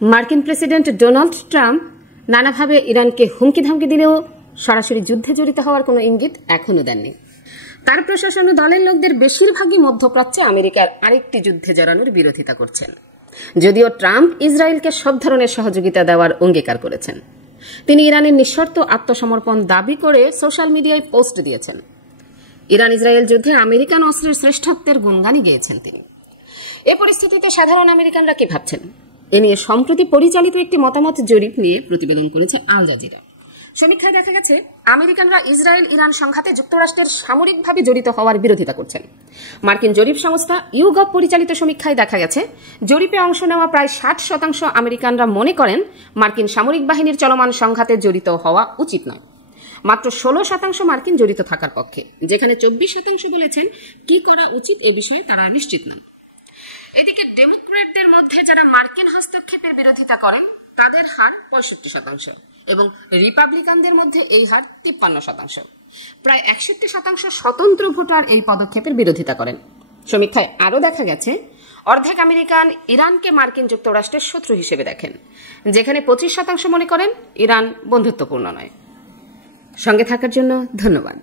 মার্কিন president Donald Trump নানাভাবে ইরানকে হুমকি ধামকি দিলেও সরাসরি যুদ্ধে জড়িত হওয়ার কোনো ইঙ্গিত এখনো দেননি। তার প্রশাসন ও দলের লোকদের বেশিরভাগই মধ্যপ্রাচ্যে আমেরিকার আরেকটি যুদ্ধে জড়ানোর বিরোধিতা করছেন, যদিও ট্রাম্প ইসরায়েলকে সব ধরনের সহযোগিতা দেওয়ার অঙ্গীকার করেছেন। তিনি ইরানের নিঃশর্ত আত্মসমর্পণ দাবি করে সোশ্যাল মিডিয়ায় পোস্ট দিয়েছেন। ইরান ইসরায়েল যুদ্ধে আমেরিকান অস্ত্রের শ্রেষ্ঠত্বের গুণগানই গেয়েছেন তিনি। এ পরিস্থিতিতে সাধারণ আমেরিকানরা কি ভাবছেন, এ নিয়ে সম্প্রতি পরিচালিত একটি মতামত জরিপ নিয়ে প্রতিবেদন করেছে আল জাজিরা। সমীক্ষায় দেখা গেছে আমেরিকানরা ইসরায়েল ইরান সংঘাতে যুক্তরাষ্ট্রের সামরিকভাবে জড়িত হওয়ার বিরোধিতা করছেন। মার্কিন জরিপ সংস্থা ইউগভ পরিচালিত সমীক্ষায় দেখা গেছে জরিপে অংশ নেওয়া প্রায় 60% আমেরিকানরা মনে করেন মার্কিন সামরিক বাহিনীর চলমান সংঘাতে জড়িত হওয়া উচিত নয়। মাত্র 16% মার্কিন জড়িত থাকার পক্ষে, যেখানে 24% বলেছেন কি করা উচিত এ বিষয়ে তারা নিশ্চিত নন। এদিকে ডেমোক্র্যাটদের মধ্যে যারা মার্কিন হস্তক্ষেপের বিরোধিতা করেন তাদের হার 65% এবং রিপাবলিকানদের মধ্যে এই হার 53%। প্রায় 61% স্বতন্ত্র ভোটার এই পদক্ষেপের বিরোধিতা করেন। সমীক্ষায় আরও দেখা গেছে অর্ধেক আমেরিকান ইরানকে মার্কিন যুক্তরাষ্ট্রের শত্রু হিসেবে দেখেন, যেখানে 25% মনে করেন ইরান বন্ধুত্বপূর্ণ নয়। সঙ্গে থাকার জন্য ধন্যবাদ।